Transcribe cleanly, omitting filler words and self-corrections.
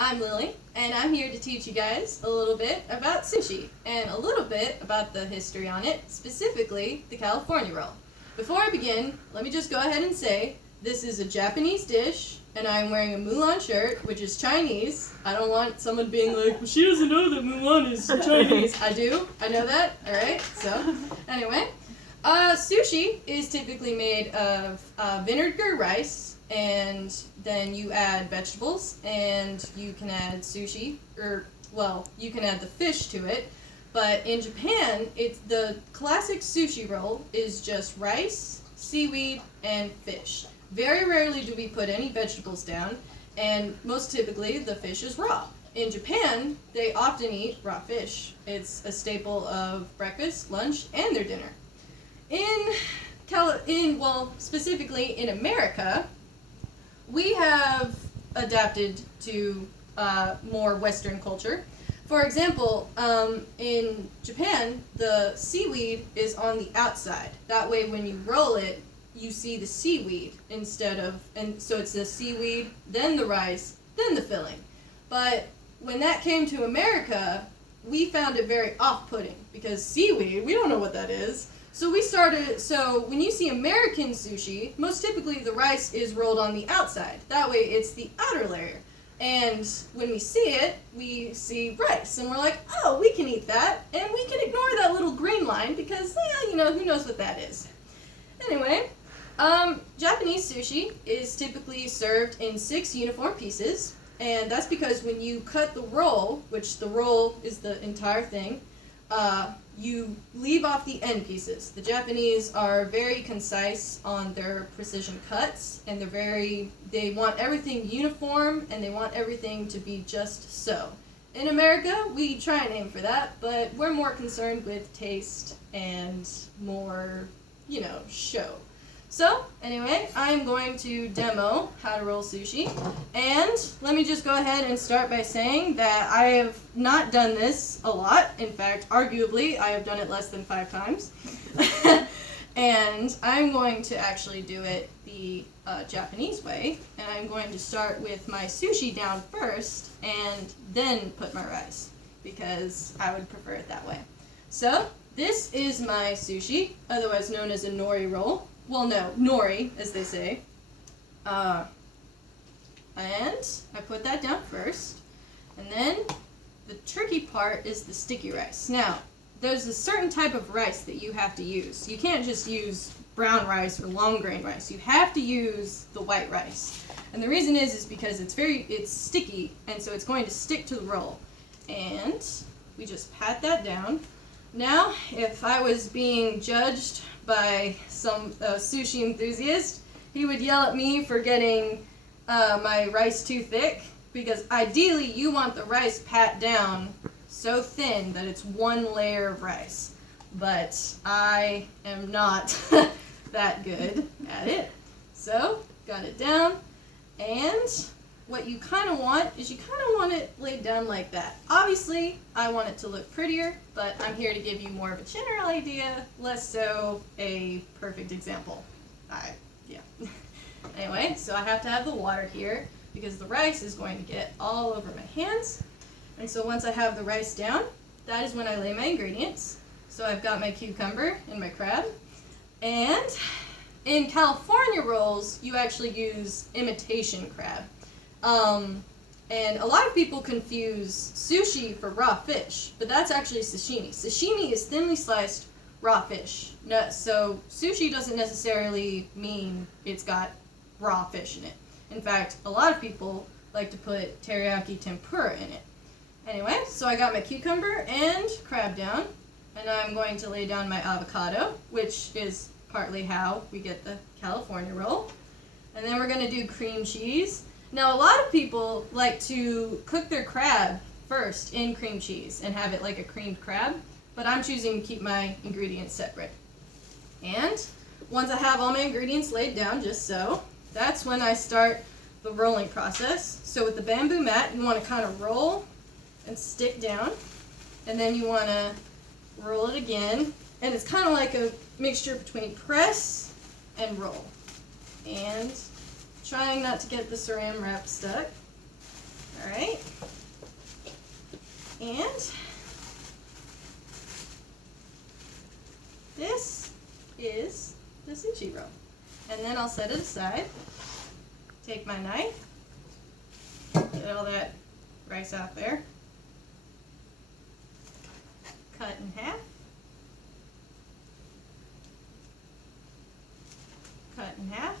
I'm Lily, and I'm here to teach you guys a little bit about sushi and a little bit about the history on it, specifically the California roll. Before I begin, let me just go ahead and say this is a Japanese dish, and I'm wearing a Mulan shirt, which is Chinese. I don't want someone being like, well, she doesn't know that Mulan is Chinese. I do. I know that. All right. So, anyway, sushi is typically made of vinegar rice. And then you add vegetables, and you can add sushi, you can add the fish to it. But in Japan, it's the classic sushi roll is just rice, seaweed, and fish. Very rarely do we put any vegetables down, and most typically the fish is raw. In Japan, they often eat raw fish. It's a staple of breakfast, lunch, and their dinner. Specifically in America, we have adapted to more Western culture. For example, in Japan, the seaweed is on the outside. That way, when you roll it, you see the seaweed and so it's the seaweed, then the rice, then the filling. But when that came to America, we found it very off-putting because seaweed, we don't know what that is. So when you see American sushi, most typically the rice is rolled on the outside. That way it's the outer layer. And when we see rice. And we're like, oh, we can eat that. And we can ignore that little green line because, who knows what that is. Anyway, Japanese sushi is typically served in 6 uniform pieces. And that's because when you cut the roll, which the roll is the entire thing, you leave off the end pieces. The Japanese are very concise on their precision cuts, and they want everything uniform, and they want everything to be just so. In America, we try and aim for that, but we're more concerned with taste and more, show. So, anyway, I'm going to demo how to roll sushi, and let me just go ahead and start by saying that I have not done this a lot. In fact, arguably, I have done it less than 5 times. And I'm going to actually do it the Japanese way, and I'm going to start with my sushi down first, and then put my rice, because I would prefer it that way. So, this is my sushi, otherwise known as a nori roll. Well, no, nori, as they say. And I put that down first. And then the tricky part is the sticky rice. Now, there's a certain type of rice that you have to use. You can't just use brown rice or long grain rice. You have to use the white rice. And the reason is because it's sticky, and so it's going to stick to the roll. And we just pat that down. Now, if I was being judged by some sushi enthusiast, he would yell at me for getting my rice too thick, because ideally you want the rice pat down so thin that it's one layer of rice. But I am not that good at it. So, got it down, and what you kind of want is it laid down like that. Obviously, I want it to look prettier, but I'm here to give you more of a general idea, less so a perfect example. Anyway, so I have to have the water here because the rice is going to get all over my hands. And so once I have the rice down, that is when I lay my ingredients. So I've got my cucumber and my crab. And in California rolls, you actually use imitation crab. And a lot of people confuse sushi for raw fish, but that's actually sashimi. Sashimi is thinly sliced raw fish. No, so sushi doesn't necessarily mean it's got raw fish in it. In fact, a lot of people like to put teriyaki tempura in it. Anyway, so I got my cucumber and crab down, and I'm going to lay down my avocado, which is partly how we get the California roll. And then we're going to do cream cheese. Now, a lot of people like to cook their crab first in cream cheese and have it like a creamed crab, but I'm choosing to keep my ingredients separate. And once I have all my ingredients laid down, just so, that's when I start the rolling process. So with the bamboo mat, you want to kind of roll and stick down, and then you want to roll it again, and it's kind of like a mixture between press and roll. And trying not to get the saran wrap stuck. All right. And this is the sushi roll. And then I'll set it aside. Take my knife, get all that rice out there, cut in half, cut in half,